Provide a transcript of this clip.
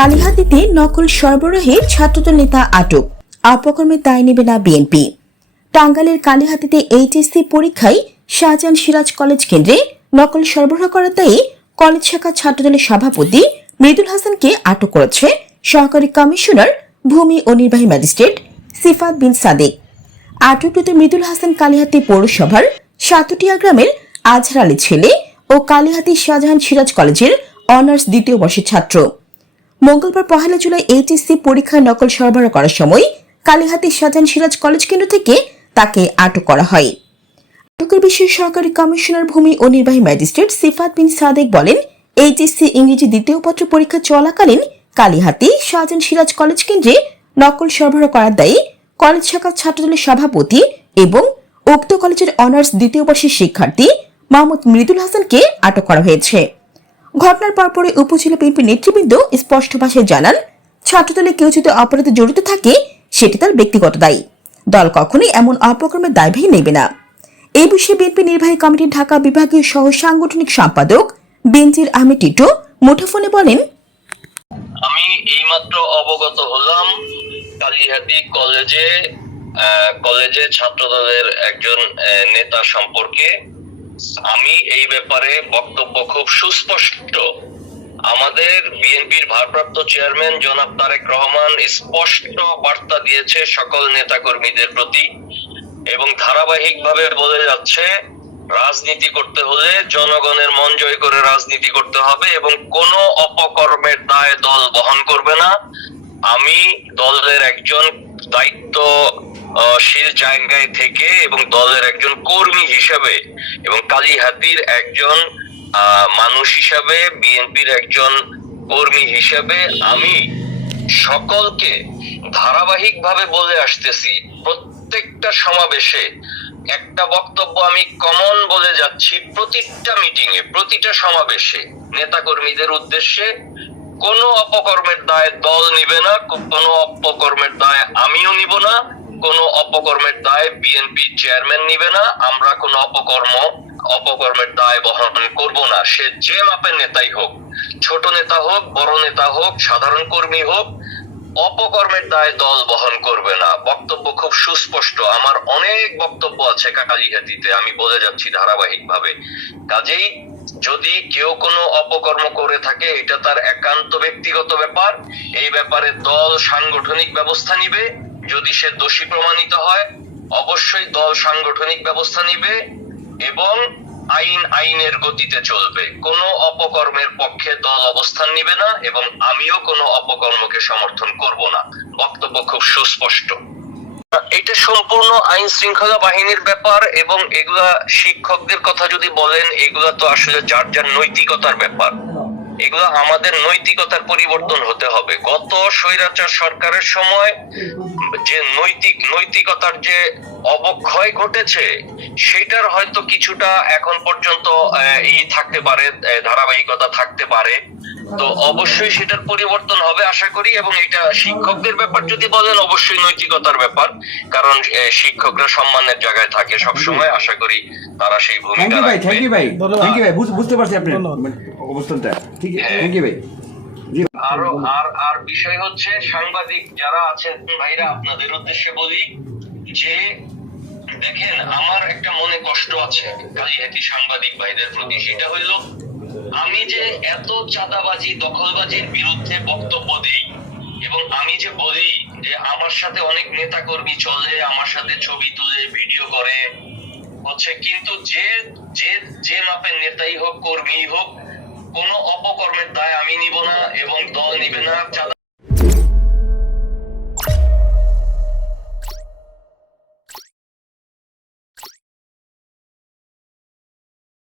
কালিহাতিতে নকল সরবরাহে ছাত্রদল নেতা আটক। অপকর্মের দায় নেবে না বিএনপি। টাঙ্গাইলের কালিহাতিতে এইচএসসি পরীক্ষায় শাহজাহান সিরাজ কলেজ কেন্দ্রে নকল সরবরাহ করার দায়ে কলেজ শাখা ছাত্রদলের সভাপতি মৃদুল হাসানকে আটক করেছে সহকারী কমিশনার ভূমি ও নির্বাহী ম্যাজিস্ট্রেট সিফাত বিন সাদেক। আটককৃত মৃদুল হাসান কালিহাতি পৌরসভার সাতুটিয়া গ্রামের আজহার আলী ছেলে ও কালিহাতি শাহজাহান সিরাজ কলেজের অনার্স দ্বিতীয় বর্ষের ছাত্র। মঙ্গলবার পহেলা জুলাই এইচএসসি পরীক্ষায় নকল সরবরাহ করার সময় কালিহাতি শাহজাহান সিরাজ কলেজ কেন্দ্র থেকে তাকে আটক করা হয়। আটকের বিষয়ে সহকারী কমিশনার ভূমি ও নির্বাহী ম্যাজিস্ট্রেট সিফাত বিন সাদেক বলেন এইচএসসি ইংরেজি দ্বিতীয় পত্র পরীক্ষা চলাকালীন কালীহাতি শাহজাহান সিরাজ কলেজ কেন্দ্রে নকল সরবরাহ করার দায়ী কলেজ শাখার ছাত্রদলের সভাপতি এবং উক্ত কলেজের অনার্স দ্বিতীয় বর্ষের শিক্ষার্থী মোহাম্মদ মৃদুল হাসানকে আটক করা হয়েছে। ঘটনার পরপরই উপজেলা বিএনপি নেতৃবৃন্দ স্পষ্ট ভাষায় জানান, ছাত্রদলে কেউ যদি অপরাধে জড়িত থাকে, সেটি তার ব্যক্তিগত দায়ী। দল কখনোই এমন অপকর্মের দায়ভার নেবে না। এই বিষয়ে বিএনপি নির্বাহী কমিটির ঢাকা বিভাগীয় সহ সাংগঠনিক সম্পাদক বেনজির আহমেদ টিটু মুঠোফোনে বলেন, আমি এইমাত্র অবগত হলাম কালিহাতি কলেজে কলেজে ছাত্রদলের একজন নেতা সম্পর্কে। আমি এই ব্যাপারে বক্তব্য খুব সুস্পষ্ট। আমাদের বিএনপির ভারপ্রাপ্ত চেয়ারম্যান জনাব তারেক রহমান স্পষ্ট বার্তা দিয়েছে সকল নেতাকর্মীদের প্রতি এবং ধারাবাহিকভাবে বলে যাচ্ছে, রাজনীতি করতে হলে জনগণের মন জয় করে রাজনীতি করতে হবে এবং কোনো অপকর্মের দায় দল বহন করবে না। আমি দলের একজন থেকে এবং দলের একজন কর্মী হিসেবে এবং কালীহাতির একজন মানুষ হিসাবে, বিএনপির একজন কর্মী হিসাবে আমি সকলকে ধারাবাহিকভাবে বলে আসতেছি, প্রত্যেকটা সমাবেশে একটা বক্তব্য আমি কমন বলে যাচ্ছি, প্রতিটা মিটিং এ প্রতিটা সমাবেশে নেতাকর্মীদের উদ্দেশ্যে কোনো অপকর্মের দায় দল নিবে না, কোনো অপকর্মের দায় আমিও নিব না। কোনো অপকর্মের দায় বিএনপি চেয়ারম্যান নিবে না। আমরা কোনো অপকর্ম, অপকর্মের দায় বহন করব না। সে যে মাপের নেতাই হোক, ছোট নেতা হোক, বড় নেতা হোক, সাধারণ কর্মী হোক, অপকর্মের দায় দল বহন করবে না। বক্তব্য খুব সুস্পষ্ট। আমার অনেক বক্তব্য আছে কাকালিহাতিতে আমি বলে যাচ্ছি ধারাবাহিকভাবে। কাজেই যদি কেউ কোনো অপকর্ম করে থাকে, এটা তার একান্ত ব্যক্তিগত ব্যাপার। এই ব্যাপারে দল সাংগঠনিক ব্যবস্থা নিবে। যদি সে দোষী প্রমাণিত হয়, অবশ্যই দল সাংগঠনিক ব্যবস্থা নিবে এবং আইন আইনের গতিতে চলবে। কোনো অপকর্মের পক্ষে দল অবস্থান নিবে না এবং আমিও কোনো অপকর্মকে সমর্থন করব না। বক্তব্য খুব সুস্পষ্ট। এটা সম্পূর্ণ আইন শৃঙ্খলা বাহিনীর ব্যাপার এবং এগুলা শিক্ষকদের কথা যদি বলেন, এগুলা তো আসলে যার যার নৈতিকতার ব্যাপার। এগুলো আমাদের নৈতিকতার পরিবর্তন হতে হবে। গত স্বৈরাচার সরকারের সময় যে নৈতিক নৈতিকতার যে অবক্ষয় ঘটেছে সেটার হয়তো কিছুটা এখন পর্যন্ত ই থাকতে পারে ধারাবাহিকতা থাকতে পারে। তো অবশ্যই সেটার পরিবর্তন হবে আশা করি এবং এটা শিক্ষকদের ব্যাপার যদি বলেন অবশ্যই নৈতিকতার ব্যাপার। কারণ শিক্ষকরা সম্মানের জায়গায় থাকে সবসময়। আশা করি তারা সেই ভূমিকা ভাই রাখবে। থ্যাংক ইউ ভাই থ্যাংক ইউ ভাই বুঝতে পারছি। মানে অবস্থানটা। ঠিক হ্যাঁ। থ্যাংক ইউ ভাই। আরও আর আর বিষয় হচ্ছে সাংবাদিক যারা আছেন ভাইরা আপনাদের উদ্দেশ্যে বলি যে দেখেন আমার একটা মনে কষ্ট আছে কালিহাতি সাংবাদিক ভাইদের প্রতি সেটা হইল আমি যে এত চাঁদাবাজি দখলবাজির বিরুদ্ধে বক্তব্য দিই এবং আমি যে বলি যে আমার সাথে অনেক নেতা কর্মী চলে আমার সাথে ছবি তুলে ভিডিও করে হচ্ছে কিন্তু যে যে যে মাপের নেতাই হোক কর্মী হোক কোনো অপকর্মের দায় আমি নিব না এবং দল নিবে না।